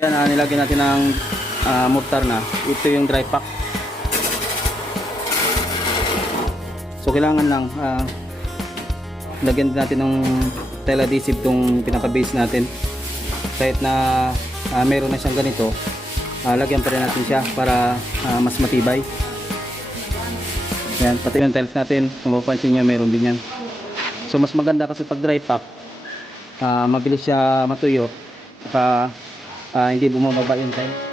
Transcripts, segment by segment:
Yan, nilagyan natin ng mortar na. Ito yung dry pack. So kailangan lang lagyan natin ng tile adhesive itong pinaka-base natin. Kahit na meron na siyang ganito, lagyan pa rin natin siya para mas matibay. Yan, pati yung tiles natin, kung mapapansin nyo, meron din yan. So mas maganda kasi pag dry pack, mabilis siya matuyo, hindi bumababa yung tiles.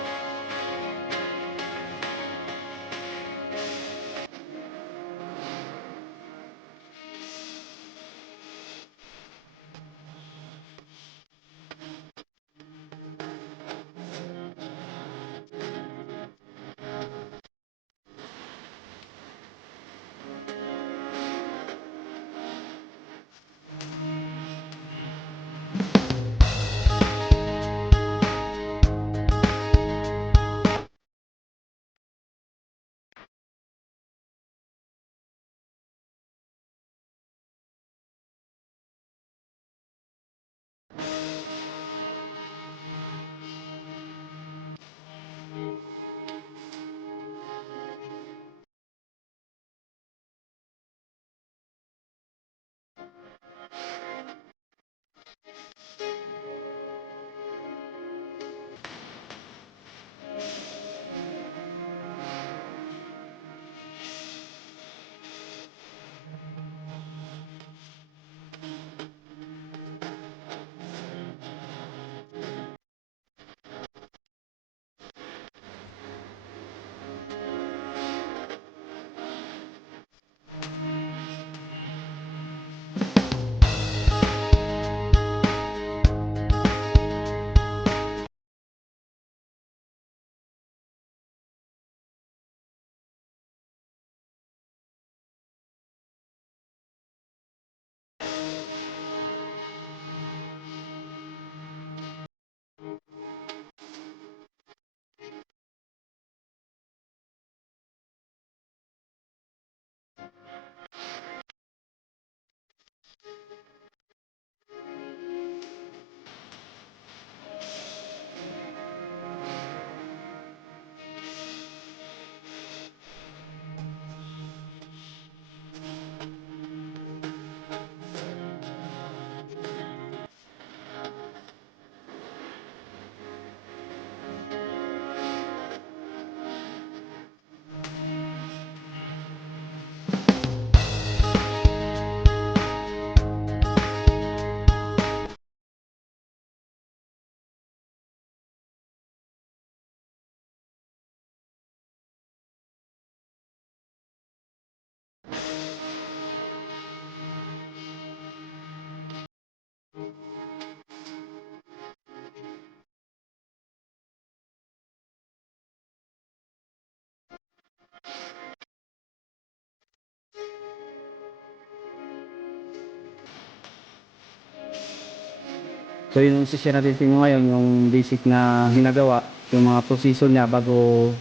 So yung isi-share natin ngayon, yung basic na ginagawa, yung mga procedure niya bago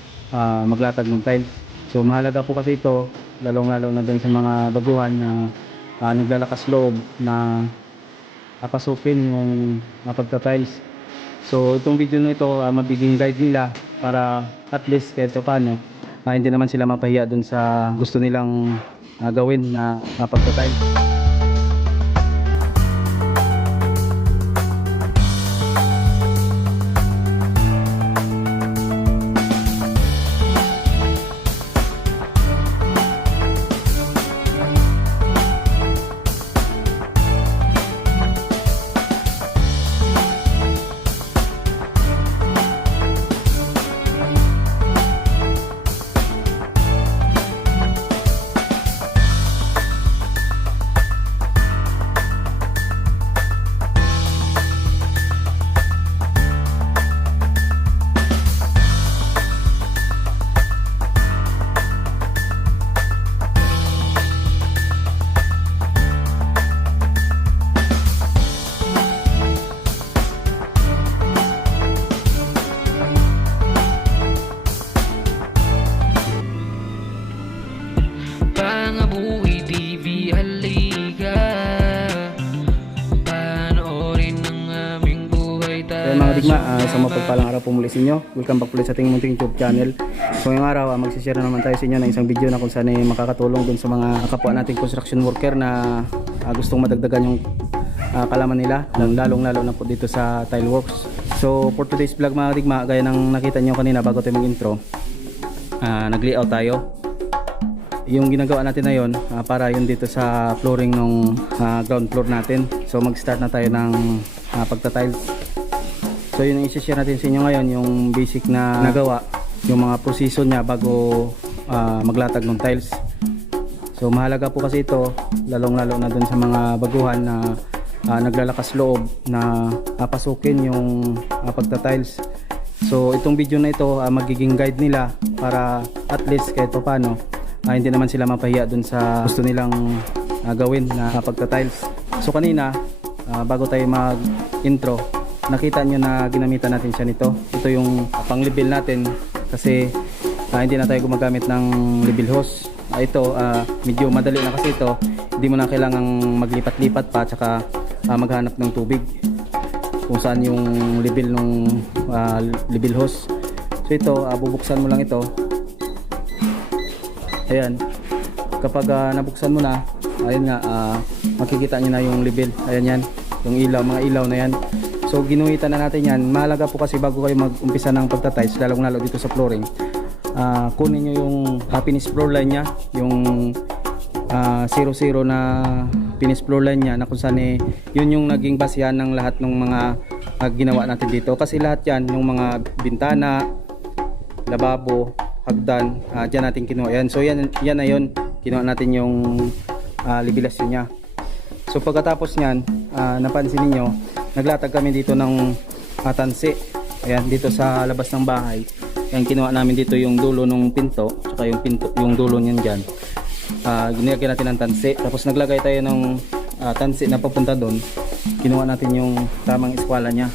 maglatag ng tile. So mahalaga po kasi ito, lalong-lalo na din sa mga baguhan na naglalakas loob na papasukin yung pagta-tiles. So itong video na ito, mabiging guide nila para at least kahit paano, hindi naman sila mapahiya dun sa gusto nilang gawin na pagta-tiles. Mapagpalang araw po muli sa inyo. Welcome back ulit sa ating munting YouTube channel. So ngayong araw, magsishare na naman tayo sa inyo ng isang video na kung saan ay makakatulong dun sa mga kapwa nating construction worker na gustong madagdagan yung kalaman nila, lalong lalo na po dito sa tile works. So for today's vlog mga digma, gaya ng nakita nyo kanina bago tayo mag intro, nag-layout tayo. Yung ginagawa natin na yun, para yun dito sa flooring ng ground floor natin. So mag start na tayo ng pagta-tiles. So yun ang isi-share natin sa inyo ngayon, yung basic na nagawa, yung mga proseso niya bago maglatag ng tiles. So mahalaga po kasi ito, lalong lalo na dun sa mga baguhan na naglalakas loob na papasukin yung pagta-tiles. So itong video na ito magiging guide nila para at least kahit pa paano hindi naman sila mapahiya dun sa gusto nilang gawin na pagta-tiles. So kanina bago tayo mag-intro, nakita nyo na ginamitan natin siya nito. Ito yung pang-level natin kasi hindi na tayo gumagamit ng level hose. Ito medyo madali na kasi ito, hindi mo na kailangang maglipat-lipat pa tsaka maghanap ng tubig kung saan yung level ng level hose. So ito bubuksan mo lang ito. Ayan, kapag nabuksan mo na, ayun nga, makikita nyo na yung level. Ayan yan, yung ilaw, mga ilaw na yan. So ginuhitan na natin yan. Mahalaga po kasi bago kayo mag-umpisa ng pagta-tiles, lalong lalo dito sa flooring, kunin nyo yung finish floor line nya, yung 0-0 na finish floor line nya, na kung saan yun yung naging basihan ng lahat ng mga ginawa natin dito. Kasi lahat yan, yung mga bintana, lababo, hagdan, dyan natin kinuha yan. So yan na yun, kinuha natin yung levelasyon nya. So pagkatapos nyan, napansin niyo, naglatag kami dito ng tansi. Ayan, dito sa labas ng bahay. Ayan, kinuha namin dito yung dulo ng pinto, tsaka yung dulo niyan dyan. Ginagyan natin ng tansi. Tapos naglagay tayo ng tansi na papunta doon. Kinuha natin yung tamang eskwala niya.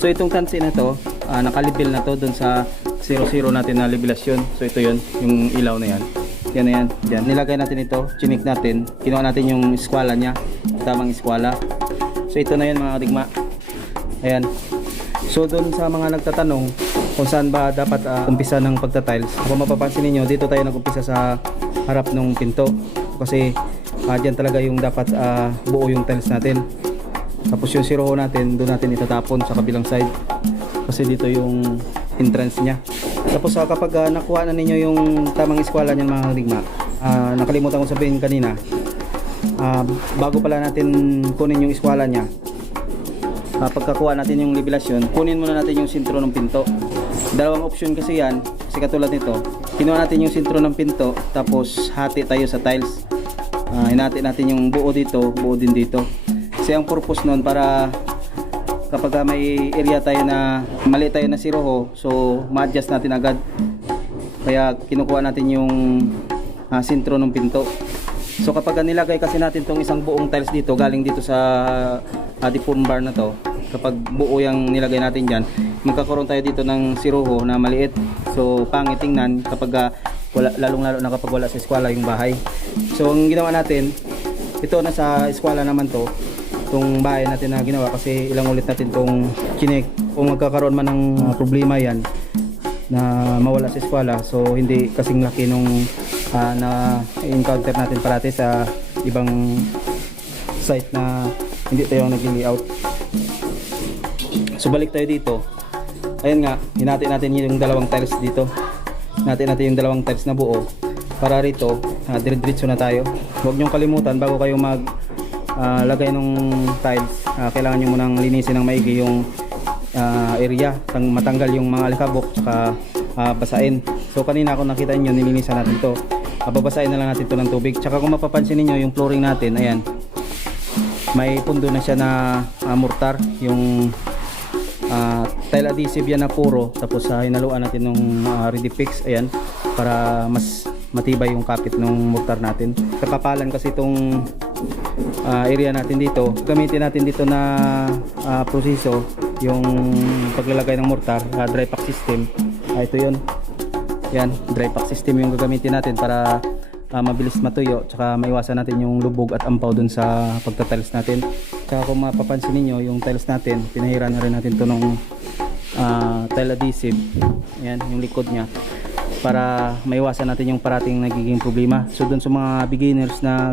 So itong tansi na to, nakalibel na to doon sa 0-0 natin na levelasyon. So ito yun, yung ilaw na yan. Yan na yan. Dyan. Nilagay natin ito, chinik natin. Kinuha natin yung eskwala niya, tamang eskwala. So ito na yan mga digma. Ayan. So doon sa mga nagtatanong kung saan ba dapat umpisa ng pagta-tiles, kung mapapansin niyo, dito tayo nag-umpisa sa harap ng pinto. Kasi dyan talaga yung dapat buo yung tiles natin. Tapos yung zero natin, doon natin itatapon sa kabilang side. Kasi dito yung entrance niya. Tapos kapag nakuha na ninyo yung tamang eskwala niyan mga digma, nakalimutan ko sabihin kanina, bago pala natin kunin yung eskwala niya, pagkakuha natin yung levelasyon, kunin muna natin yung sentro ng pinto. Dalawang option kasi yan, kasi katulad nito, kinuha natin yung sentro ng pinto, tapos hati tayo sa tiles. Hinati natin yung buo dito, buo din dito. Kasi ang purpose nun, para kapag may area tayo na mali tayo na siroho, so ma-adjust natin agad. Kaya kinukuha natin yung sentro ng pinto. So kapag nilagay kasi natin tong isang buong tiles dito, galing dito sa deform bar na to, kapag buo yung nilagay natin dyan, magkakaroon tayo dito ng siroho na maliit. So pangit tingnan kapag lalong lalo na kapag wala sa eskwala yung bahay. So ang ginawa natin, ito nasa eskwala naman to, itong bahay natin na ginawa, kasi ilang ulit natin itong chinek. Kung magkakaroon man ng problema yan na mawala sa eskwala, so hindi kasing laki nung na encounter natin parati sa ibang site na hindi tayo nag-layout. So balik tayo dito. Ayan nga, hinati natin yung dalawang tiles dito. Hinati natin yung dalawang tiles na buo. Para rito, dire-diretso na tayo. Huwag niyong kalimutan bago kayo mag lagay ng tiles, kailangan nyo munang linisin ng maigi yung area, matanggal yung mga alikabok tsaka basain. So kanina kung nakita nyo, nilinisan natin to. Babasahin na lang natin to ng tubig. Tsaka kung mapapansin niyo yung flooring natin, ayan, may pundo na siya na mortar, yung tile adhesive yan na puro. Tapos hinaluan natin ng ready fix, ayan, para mas matibay yung kapit ng mortar natin. Kakapalan kasi itong area natin dito. Gamitin natin dito na proseso, yung paglalagay ng mortar, dry pack system. Ito yun. Yan, dry pack system yung gagamitin natin para mabilis matuyo, tsaka maiwasan natin yung lubog at ampaw dun sa pagta-tiles natin. Tsaka kung mapapansin niyo yung tiles natin, pinahiran na rin natin to ng tile adhesive. Ayan, yung likod niya, para maiwasan natin yung parating nagiging problema. So dun sa mga beginners na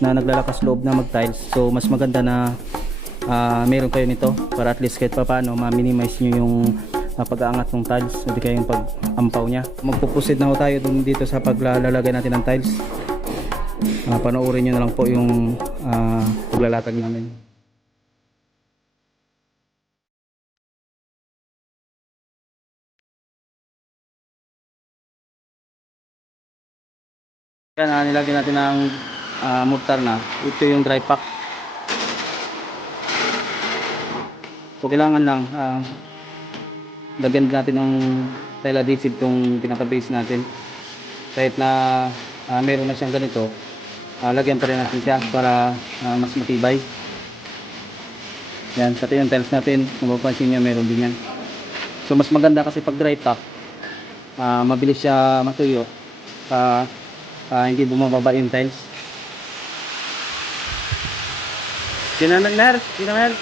naglalakas loob na mag-tiles, so mas maganda na meron kayo nito para at least kahit pa paano ma-minimize nyo yung pag-aangat ng tiles, hindi kayo yung pag-ampaw nya. Magpuproceed na ho tayo dito sa paglalagay natin ng tiles. Panoorin nyo na lang po yung paglalatag namin. Yan, nilagyan natin ng mortar na. Ito yung dry pack. So kailangan lang lagyan natin ng tile adhesive itong pinaka-base natin. Kahit na meron na siyang ganito, lagyan pa rin natin siya para mas matibay. Yan, pati yung tiles natin, kung mapapansin nyo, meron din yan. So mas maganda kasi pag dry pack, mabilis siya matuyo, hindi bumababa yung tiles. Kinamel.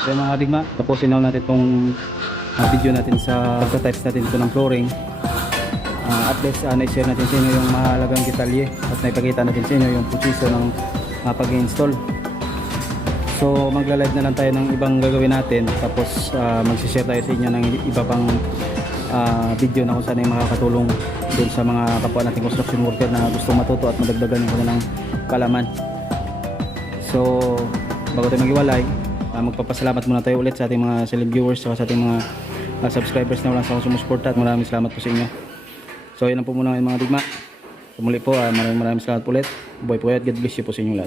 So mga digma, tapusin na natin itong video natin sa pagka-tiles natin ito ng flooring. At least na-share natin sa inyo yung mahalagang detalye at naipakita natin sa inyo yung proseso ng pag-install. So magla-live na lang tayo ng ibang gagawin natin, tapos mag-share tayo sa inyo ng iba pang video na kung saan ay makakatulong dun sa mga kapwa nating construction worker na gustong matuto at madagdagan yung kanilang kalaman. So bago tayo maghiwalay, magpapasalamat muna tayo ulit sa ating mga silent viewers at sa ating mga subscribers na walang sawang sumusuporta, at maraming salamat po sa inyo. So yun lang po muna mga digma. So muli po, maraming salamat po ulit. Boy po at God bless you po sa inyong lahat.